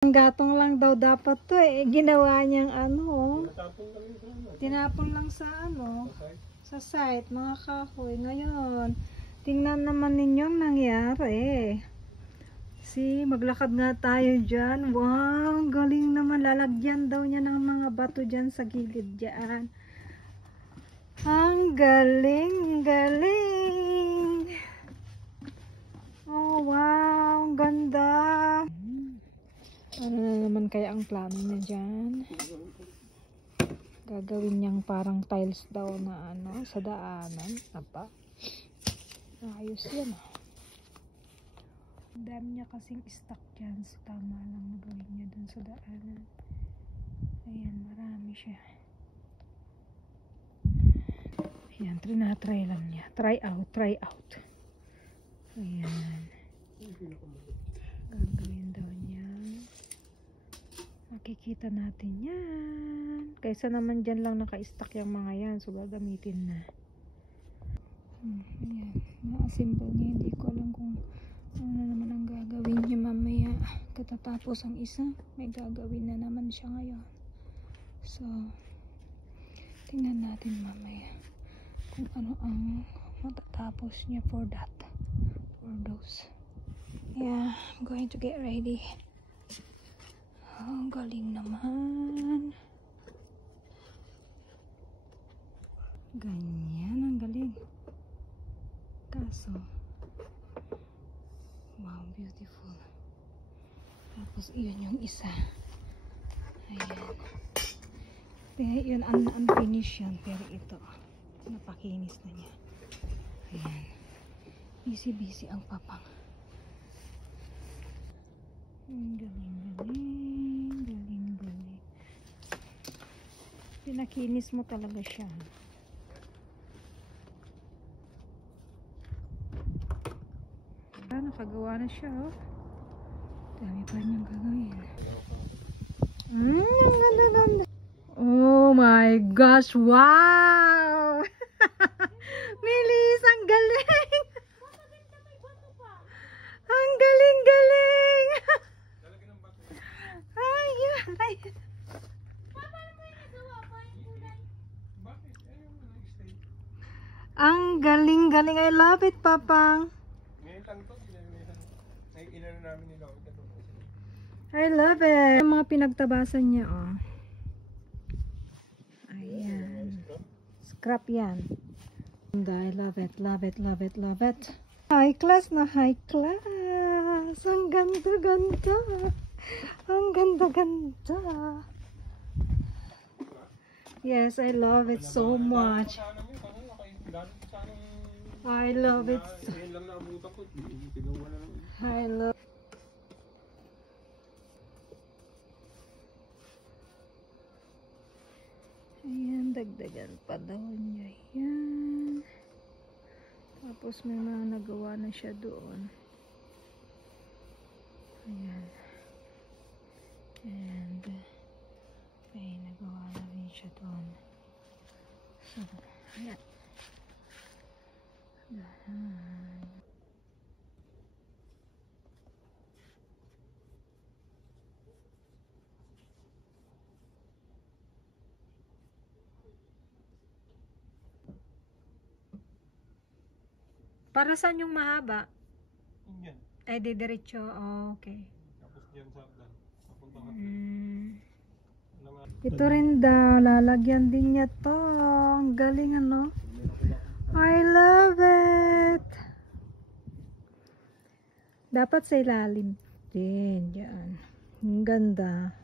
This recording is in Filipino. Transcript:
Ang gatong lang daw dapat to eh. Ginawa niyang ano. Tinapon lang sa ano. Sa site, mga kahoy. Ngayon, tingnan naman ninyo ang nangyari. See, maglakad nga tayo dyan. Wow, galing naman. Lalagyan daw niya ng mga bato dyan sa gilid dyan. Ang galing, galing. Oh, wow, ang ganda. Ano na naman kaya ang plano niya dyan? Gagawin niyang parang tiles daw na ano, sa daanan. Apa? Ayos yan. Ang dami niya kasing stock dyan. So, tama lang na gawin niya dun sa daanan. Ayan, marami siya. Ayan, trinatry lang niya. Try out, try out. Ayan. Gagawin daw niya. Makikita natin yan. Kaysa naman dyan lang naka-stock yung mga yan. So, gagamitin na. Ayan. Na-assemble niya. Hindi ko alam kung ano naman ang gagawin niya mamaya. Katatapos ang isa, may gagawin na naman siya ngayon. So, tingnan natin mamaya kung ano ang matatapos niya for that. For those. Yeah, I'm going to get ready. Oh, galing naman. Ganyan, ang galing. Kaso, wow, beautiful. Tapos, iyon yung isa. Ayan. Yun, unfinished yan. Pero ito, napakinis na niya. Ayan. Busy-busy ang papang. Galing, galing. Galing, galing. Pinakinis mo talaga siya. Nakagawa na siya, oh. Dami pa niyang gagawin. Oh my gosh, wow! Melis, ang galing! Ang galing-galing! Ay, ay. Ang galing-galing. I love it, Papang. I love it. Yung mga pinagtabasan niya, oh. Ayan. Scrap yan. I love it, love it, love it, love it. High class na high class. Ang ganda-ganda. Ang ganda-ganda. Yes, I love it so much. I love it. I love it. Ayan, dagdagan pa daw niya. Ayan. Tapos may mga nagawa na siya doon. Ayan. And may nagawa na rin siya doon. So, ayan. Ayan. Para saan yung mahaba? Yan. Ay, didiretso. Oh, okay. Tapos dyan sa hagdan. Ito rin daw. Lalagyan din niya to. Ang galing, ano? I love it. Dapat sa ilalim din. Yan. Ang ganda.